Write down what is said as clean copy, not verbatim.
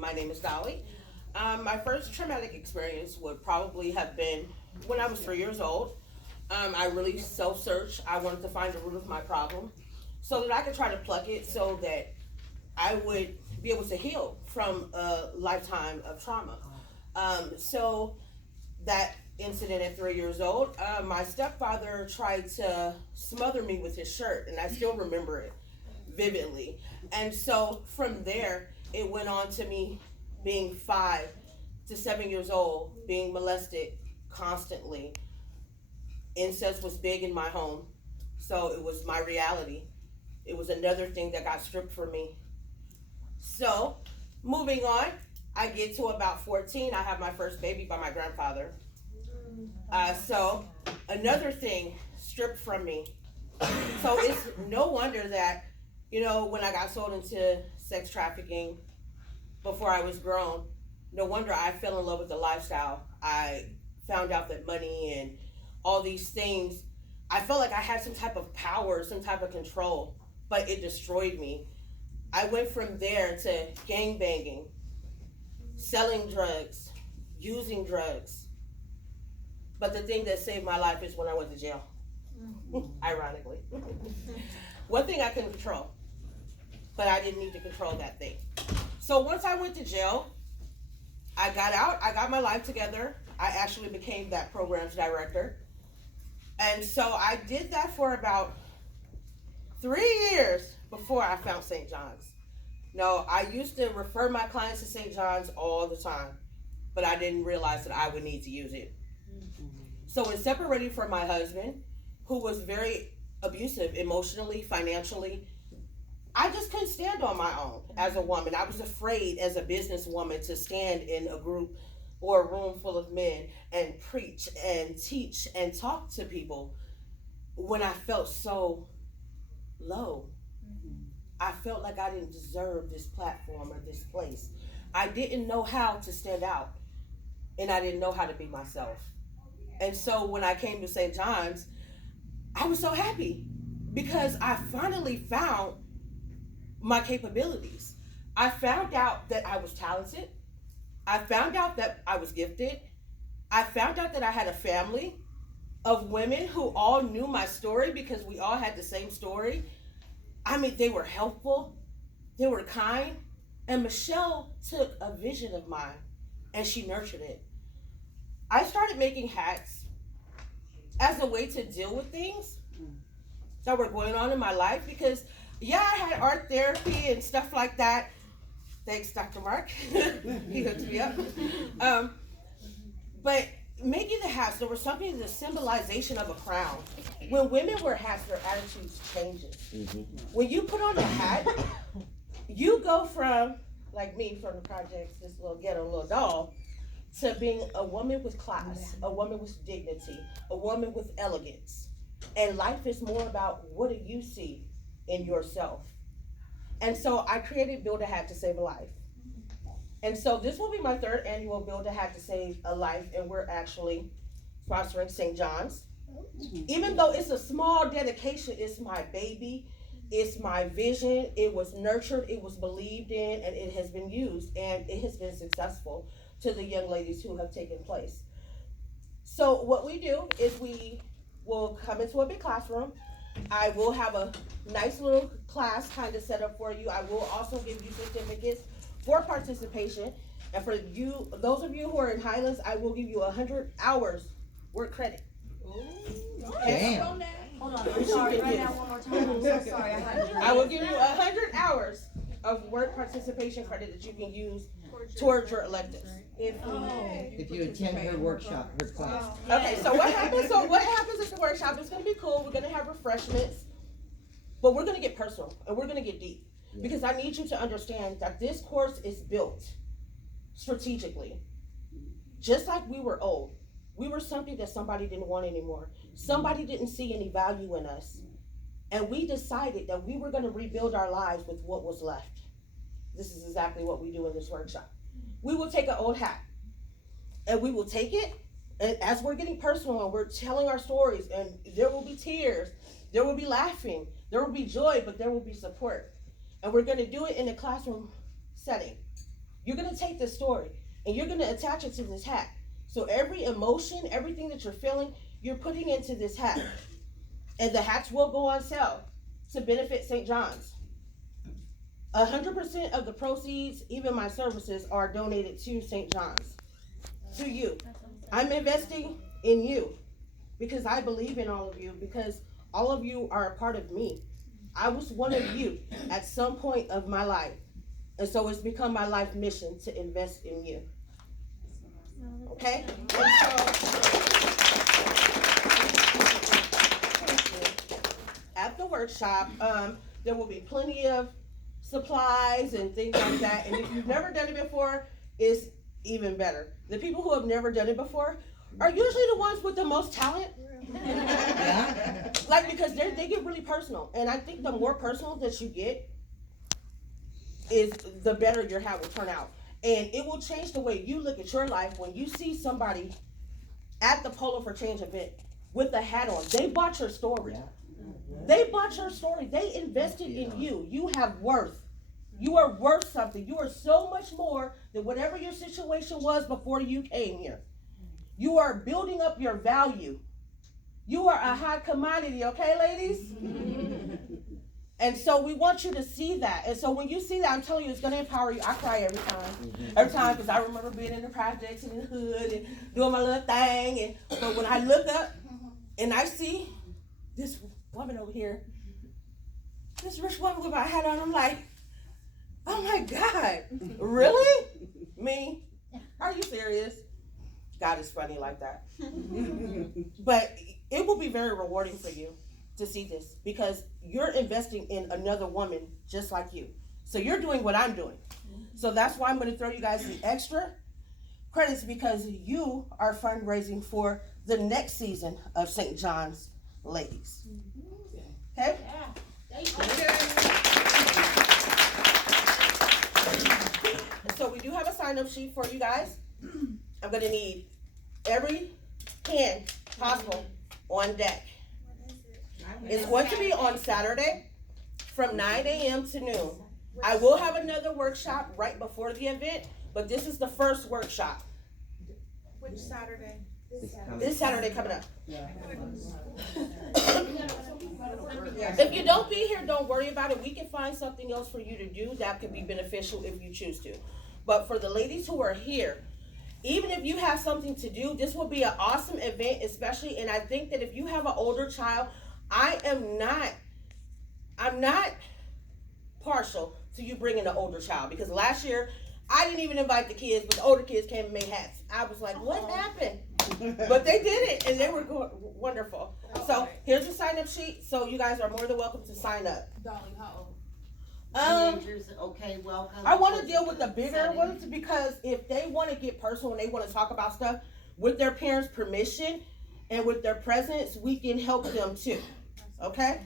My name is Dolly. My first traumatic experience would probably have been when I was 3 years old. I really self searched. I wanted to find the root of my problem so that I could try to pluck it so that I would be able to heal from a lifetime of trauma. So that incident at 3 years old, my stepfather tried to smother me with his shirt, and I still remember it vividly. And so from there, it went on to me being 5 to 7 years old, being molested constantly. Incest was big in my home, so it was my reality. It was another thing that got stripped from me. So, moving on, I get to about 14. I have my first baby by my grandfather. So, another thing stripped from me. So, it's no wonder that, when I got sold into sex trafficking before I was grown, no wonder I fell in love with the lifestyle. I found out that money and all these things, I felt like I had some type of power, some type of control, but it destroyed me. I went from there to gang banging, selling drugs, using drugs. But the thing that saved my life is when I went to jail, ironically. One thing I couldn't control, but I didn't need to control that thing. So once I went to jail, I got out, I got my life together. I actually became that program's director. And so I did that for about 3 years before I found St. John's. No, I used to refer my clients to St. John's all the time, but I didn't realize that I would need to use it. So in separating from my husband, who was very abusive emotionally, financially, I just couldn't stand on my own as a woman. I was afraid as a businesswoman to stand in a group or a room full of men and preach and teach and talk to people when I felt so low. I felt like I didn't deserve this platform or this place. I didn't know how to stand out, and I didn't know how to be myself. And so when I came to St. John's, I was so happy because I finally found my capabilities. I found out that I was talented. I found out that I was gifted. I found out that I had a family of women who all knew my story because we all had the same story. I mean, they were helpful, they were kind, and Michelle took a vision of mine and she nurtured it. I started making hats as a way to deal with things that were going on in my life because, yeah, I had art therapy and stuff like that. Thanks, Dr. Mark. He hooked me up. But making the hats, there was something, the symbolization of a crown. When women wear hats, their attitudes changes. When you put on a hat, you go from, like me from the projects, this little ghetto little doll, to being a woman with class, a woman with dignity, a woman with elegance. And life is more about what do you see in yourself. And so I created Build a Hat to Save a Life. And so this will be my third annual Build a Hat to Save a Life, and we're actually sponsoring St. John's. Even though it's a small dedication, it's my baby, it's my vision, it was nurtured, it was believed in, and it has been used, and it has been successful to the young ladies who have taken place. So what we do is we will come into a big classroom. I will have a nice little class kind of set up for you. I will also give you certificates for participation. And for you, those of you who are in Highlands, I will give you 100 hours work credit. Okay? Damn. Hold on, I'm sorry, right now, one more time, I'm so sorry, I will give you 100 hours of work participation credit that you can use towards your electives. If you attend her workshop, her class. Okay, so what happens? So what happens at the workshop? It's gonna be cool. We're gonna have refreshments, but we're gonna get personal and we're gonna get deep because I need you to understand that this course is built strategically. Just like we were old, we were something that somebody didn't want anymore. Somebody didn't see any value in us, and we decided that we were gonna rebuild our lives with what was left. This is exactly what we do in this workshop. We will take an old hat and we will take it, and as we're getting personal and we're telling our stories, and there will be tears, there will be laughing, there will be joy, but there will be support. And we're gonna do it in a classroom setting. You're gonna take this story and you're gonna attach it to this hat. So every emotion, everything that you're feeling, you're putting into this hat. And the hats will go on sale to benefit St. John's. 100% of the proceeds, even my services, are donated to St. John's. To you. I'm investing in you because I believe in all of you, because all of you are a part of me. I was one of you at some point of my life. And so it's become my life mission to invest in you. Okay? At the workshop, there will be plenty of supplies and things like that. And if you've never done it before, it's even better. The people who have never done it before are usually the ones with the most talent. Like, because they get really personal. And I think the more personal that you get, is the better your hat will turn out. And it will change the way you look at your life when you see somebody at the Polo for Change event with a hat on. They bought your story. They bought your story. They invested in you. You have worth. You are worth something. You are so much more than whatever your situation was before you came here. You are building up your value. You are a hot commodity, okay, ladies? And so we want you to see that. And so when you see that, I'm telling you, it's going to empower you. I cry every time, because I remember being in the projects and in the hood and doing my little thing. But when I look up and I see this woman over here, this rich woman with my hat on, I'm like, oh my God, really? Me? Are you serious? God is funny like that. But it will be very rewarding for you to see this, because you're investing in another woman just like you. So you're doing what I'm doing. So that's why I'm going to throw you guys the extra credits, because you are fundraising for the next season of St. John's Ladies. Okay? Yeah. So we do have a sign-up sheet for you guys. I'm going to need every hand possible on deck. It's going to be on Saturday from 9 a.m. to noon. I will have another workshop right before the event, but this is the first workshop. Which Saturday? This Saturday coming up. If you don't be here, don't worry about it. We can find something else for you to do that could be beneficial if you choose to. But for the ladies who are here, even if you have something to do, this will be an awesome event, especially, and I think that if you have an older child, I'm not partial to you bringing an older child, because last year I didn't even invite the kids, but the older kids came and made hats. I was like, what happened? But they did it, and they were wonderful. So here's your sign-up sheet. So you guys are more than welcome to sign up. Dolly, how old? Teenagers, okay, welcome. I want to deal with the bigger ones, because if they want to get personal and they want to talk about stuff with their parents' permission and with their presence, we can help them too. Okay?